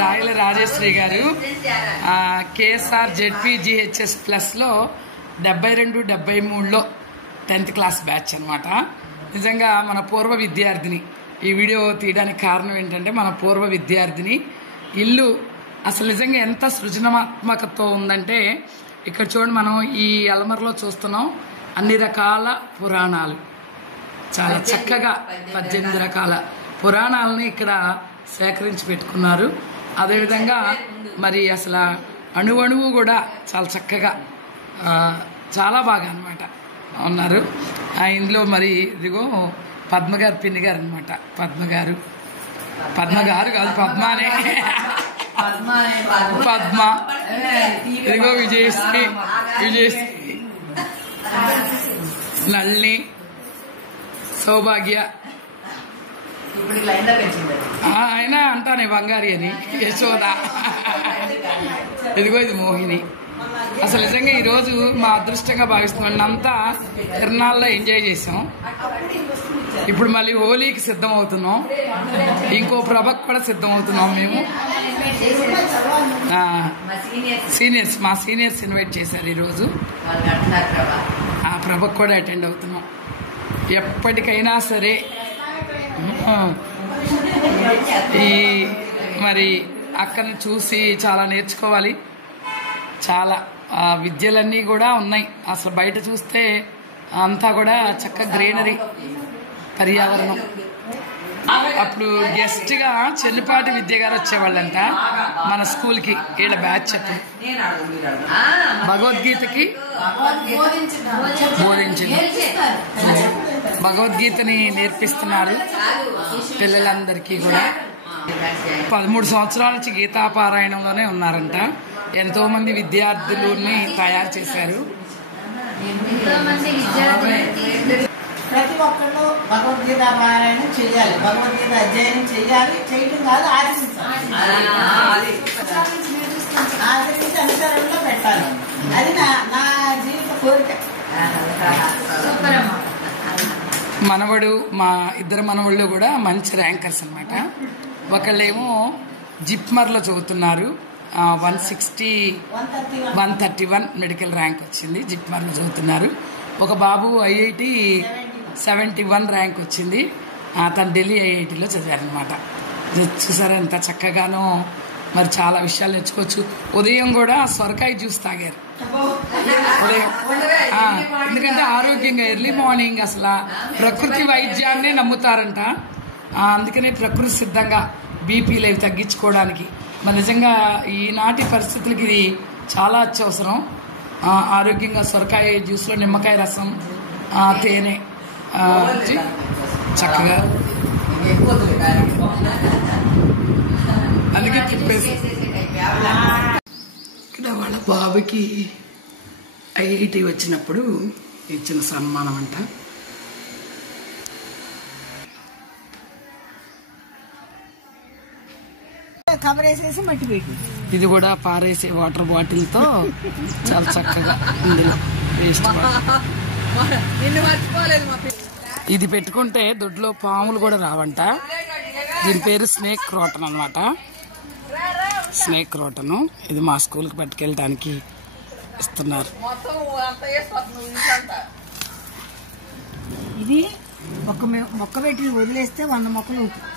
రాయల రాజేశ్వరి గారు కేఎస్ఆర్ జెడ్పీజీహెచ్ఎస్ ప్లస్లో 72-73లో 10th class batch అనమాట. నిజంగా మన పూర్వ విద్యార్థిని. ఈ వీడియో తీయడానికి కారణం ఏంటంటే మన పూర్వ విద్యార్థిని ఇల్లు అసలు నిజంగా ఎంత సృజనాత్మకతో ఉందంటే ఇక్కడ చూడండి, మనం ఈ అల్మర్లో చూస్తున్నాం అన్ని రకాల పురాణాలు. చాలా చక్కగా 18 రకాల పురాణాలని ఇక్కడ సేకరించి పెట్టుకున్నారు. అదేవిధంగా మరి అసలు అణువణువు కూడా చాలా చక్కగా చాలా బాగా అనమాట ఉన్నారు. ఇందులో మరి ఇదిగో పద్మగారు పిన్ని గారు అనమాట. పద్మగారు కాదు, పద్మానే, పద్మ. ఇదిగో విజయశ్రీ, నళిని, సౌభాగ్య. ఆయన అంటానే బంగారి అని, యశోద. ఇదిగో ఇది మోహిని. అసలు నిజంగా ఈరోజు మా అదృష్టంగా భావిస్తున్నాం. అంతా తిరునాళ్ళలో ఎంజాయ్ చేసాం. ఇప్పుడు మళ్ళీ హోలీకి సిద్ధం అవుతున్నాం. ఇంకో ప్రభకు కూడా సిద్ధం అవుతున్నాం మేము. మా సీనియర్స్ ఇన్వైట్ చేశారు ఈరోజు. ఆ ప్రభకు కూడా అటెండ్ అవుతున్నాం. ఎప్పటికైనా సరే ఈ మరి అక్కని చూసి చాలా నేర్చుకోవాలి. చాలా విద్యలన్నీ కూడా ఉన్నాయి. అసలు బయట చూస్తే అంతా కూడా చక్కగా గ్రీనరీ, పర్యావరణం. అప్పుడు గెస్ట్ గా చెల్లిపాటి విద్య గారు వచ్చేవాళ్ళంట మన స్కూల్ కి. వీళ్ళ బ్యాచ్ అప్పుడు భగవద్గీతకి బోధించింది. భగవద్గీతని నేర్పిస్తున్నారు పిల్లలందరికీ కూడా. 13 సంవత్సరాల నుంచి గీతాపారాయణంలోనే ఉన్నారంట. ఎంతో మంది విద్యార్థులని తయారు చేశారు. ప్రతి ఒక్కళ్ళు భగవద్గీత పారాయణం చేయాలి, భగవద్గీత అధ్యయనం చేయాలి. చేయటం కాదు, ఆచరించాలి. ఆచరించి అనుసరణలో పెట్టాలి. అది నా జీవిత కోరిక. మనవడు, మా ఇద్దరు మనవళ్ళు కూడా మంచి ర్యాంకర్స్ అనమాట. ఒకళ్ళేమో జిప్మర్లో చదువుతున్నారు. 131 మెడికల్ ర్యాంక్ వచ్చింది. జిప్మర్లో చదువుతున్నారు. ఒక బాబు ఐఐటి 71 ర్యాంక్ వచ్చింది. తను ఢిల్లీ ఐఐటిలో చదివారనమాట. చూసారా ఎంత చక్కగానో. మరి చాలా విషయాలు నేర్చుకోవచ్చు. ఉదయం కూడా సొరకాయ జ్యూస్ తాగారు ఉదయం. ఎందుకంటే ఆరోగ్యంగా ఎర్లీ మార్నింగ్ అసలు ప్రకృతి వైద్యాన్నే నమ్ముతారంట. అందుకనే ప్రకృతి సిద్ధంగా బీపీలు అవి తగ్గించుకోవడానికి మరి నిజంగా ఈనాటి పరిస్థితులకి ఇది చాలా అత్యవసరం. ఆరోగ్యంగా సొరకాయ జ్యూస్లో నిమ్మకాయ రసం, తేనె చక్కగా. అందుకే చెప్పేసి ఇక్కడ వాళ్ళ బాబుకి ఐఐటి వచ్చినప్పుడు ఇచ్చిన సన్మానం అంట. కవరేసేసి మట్టి పెట్టి ఇది కూడా పారేసే వాటర్ బాటిల్ తో చాలా చక్కగా ఇందులో వేస్ట్. ఇది పెట్టుకుంటే దొడ్లో పాములు కూడా రావంట. దీని పేరు స్నేక్ క్రోటన్ అనమాట. స్నేక్ క్రోటను ఇది మా స్కూల్కి పట్టుకెళ్ళడానికి ఇస్తున్నారు. ఇది ఒక మొక్క పెట్టి వదిలేస్తే 100 మొక్కలు అవుతుంది.